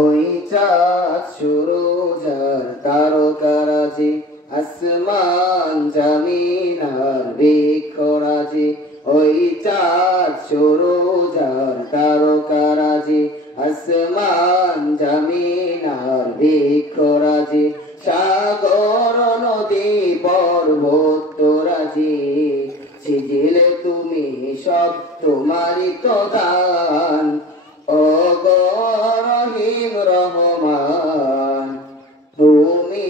ওই চাঁদ সুরজ আর তারকারাজি, আসমান জমিন আর বৃক্ষরাজি। ওই চাঁদ সুরজ আর তারকারাজি, আসমান জমিন আর বৃক্ষরাজি। সাগর নদী পর্বতরাজি, সিজিলে তুমি সব তোমারই তো দান। ও গো রহিম রহমান, তুমি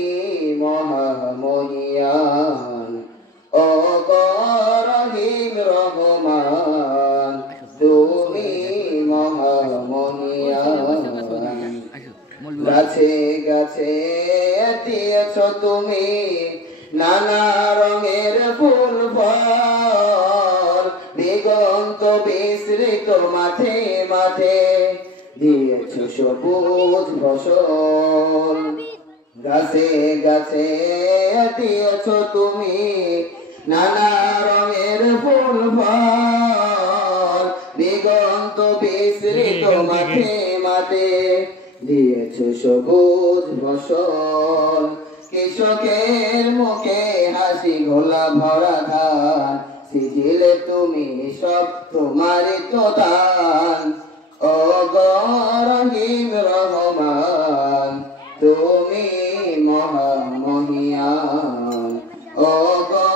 মহামহিয়ান। ও গো রহিম রহমান, তুমি মহামহিয়ান। গাছে গাছে দিয়েছ তুমি নানা রঙের ফুল ফল, দিগন্ত বিস্তৃত মাঠে মাঠে দিয়েছ সবুজ ফসল। গাছে গাছে দিয়েছ তুমি নানা রঙের ফুল ফল, দিগন্ত বিস্তৃত মাঠে মাঠে দিয়েছ সবুজ ফসল। কৃষকের মুখে হাসি গোলা ভরা ধান, সিজিলে তুমি সব তোমারই তো দান। ও গো রহিম রহমান, তুমি মহামহিয়ান। ও গো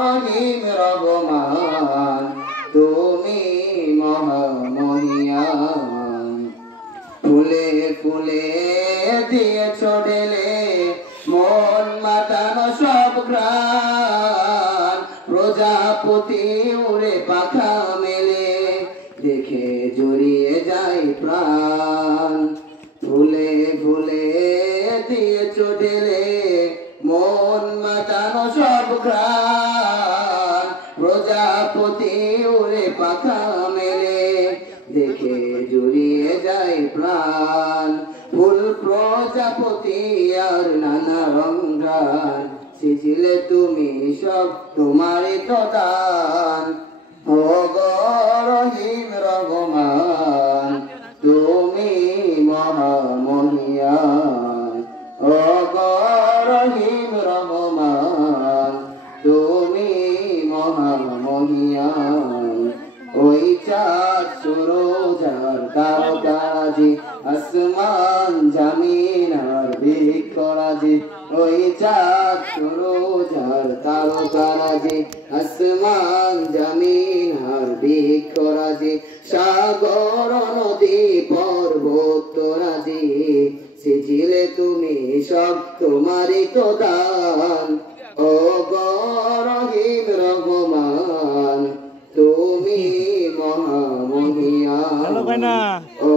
রহিম রহমান, তুমি মহামহিয়ান। ফুলে ফুলে দিয়েছ ঢেলে মন মাতানো সব ঘ্রাণ, প্রজাপতি উড়ে পাখা মেলে দেখে জড়িয়ে যায় প্রাণ। ফুলে ফুলে দিয়েছ ঢেলে মন মাতানো সব ঘ্রাণ, প্রজাপতি উড়ে পাখা মেলে দেখে জড়িয়ে যায় প্রাণ। ফুল প্রজাপতি আর নানা রঙান, সিজিলে তুমি সব তোমারই তো দান। ও গো রহিম রহমান, তুমি মহামহিয়ান। ও গো রহিম রহমান, তুমি মহামহিয়ান। ওই চাঁদ সুরজ আর তারকারাজি, আসমান জমিন আর বৃক্ষরাজি। ওই চাঁদ সুরজ আর তারকারাজি, আসমান জমিন আর বৃক্ষরাজি। সাগর নদী পর্বতরাজি, সিজিলে তুমি সব তোমারই তো দান। ও গো রহিম রহমান, তুমি মহামহিয়ান। ও